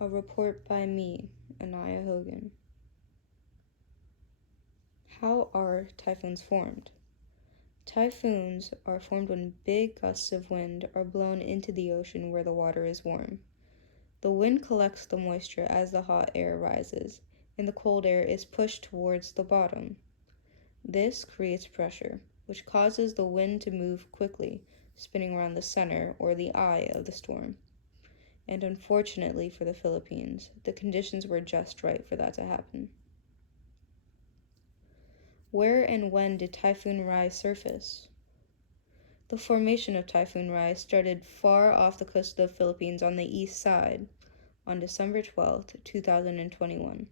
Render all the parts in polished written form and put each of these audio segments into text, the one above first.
A report by me, Anaya Hogan. How are typhoons formed? Typhoons are formed when big gusts of wind are blown into the ocean where the water is warm. The wind collects the moisture as the hot air rises, and the cold air is pushed towards the bottom. This creates pressure, which causes the wind to move quickly, spinning around the center or the eye of the storm. And unfortunately for the Philippines, the conditions were just right for that to happen. Where and when did Typhoon Rai surface? The formation of Typhoon Rai started far off the coast of the Philippines on the east side on December 12, 2021.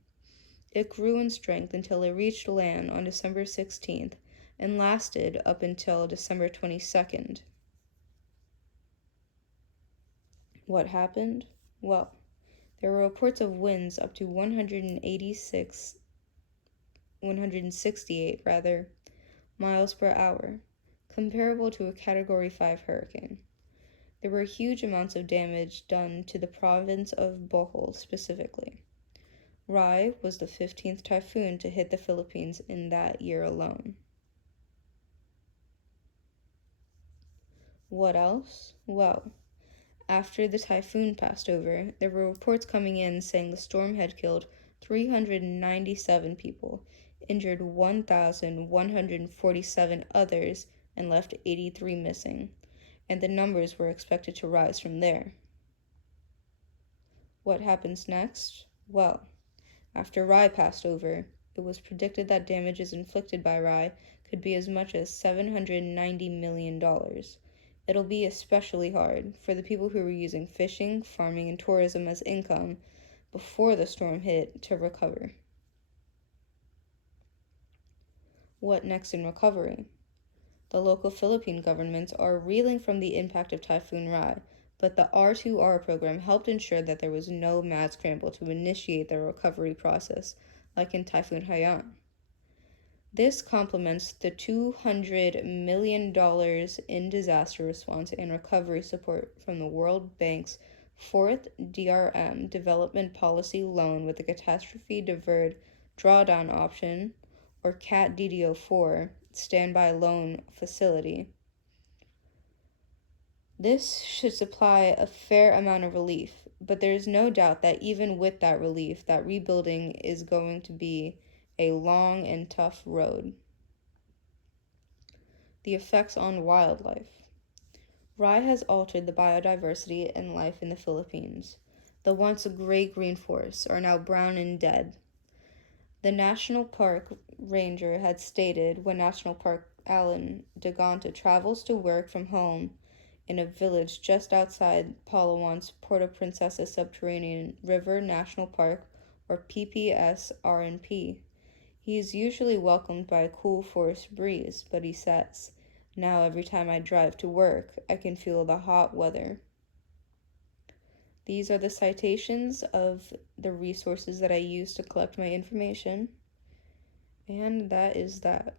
It grew in strength until it reached land on December 16th and lasted up until December 22nd. What happened? Well, there were reports of winds up to 168 miles per hour, comparable to a Category 5 hurricane. There were huge amounts of damage done to the province of Bohol specifically. Rai was the 15th typhoon to hit the Philippines in that year alone. What else? Well, after the typhoon passed over, there were reports coming in saying the storm had killed 397 people, injured 1,147 others, and left 83 missing, and the numbers were expected to rise from there. What happens next? Well, after Rai passed over, it was predicted that damages inflicted by Rai could be as much as $790 million. It'll be especially hard for the people who were using fishing, farming, and tourism as income before the storm hit to recover. What next in recovery? The local Philippine governments are reeling from the impact of Typhoon Rai, but the R2R program helped ensure that there was no mad scramble to initiate the recovery process, like in Typhoon Haiyan. This complements the $200 million in disaster response and recovery support from the World Bank's fourth DRM Development Policy Loan with the Catastrophe Deferred Drawdown Option, or CAT-DDO4, Standby Loan Facility. This should supply a fair amount of relief, but there is no doubt that even with that relief, that rebuilding is going to be a long and tough road. The effects on wildlife. Rai has altered the biodiversity and life in the Philippines. The once gray green forests are now brown and dead. The National Park Ranger had stated when National Park Alan Daganta travels to work from home in a village just outside Palawan's Puerto Princesa Subterranean River National Park, or PPSRNP. He is usually welcomed by a cool forest breeze, but he says, "Now every time I drive to work, I can feel the hot weather." These are the citations of the resources that I use to collect my information, and that is that.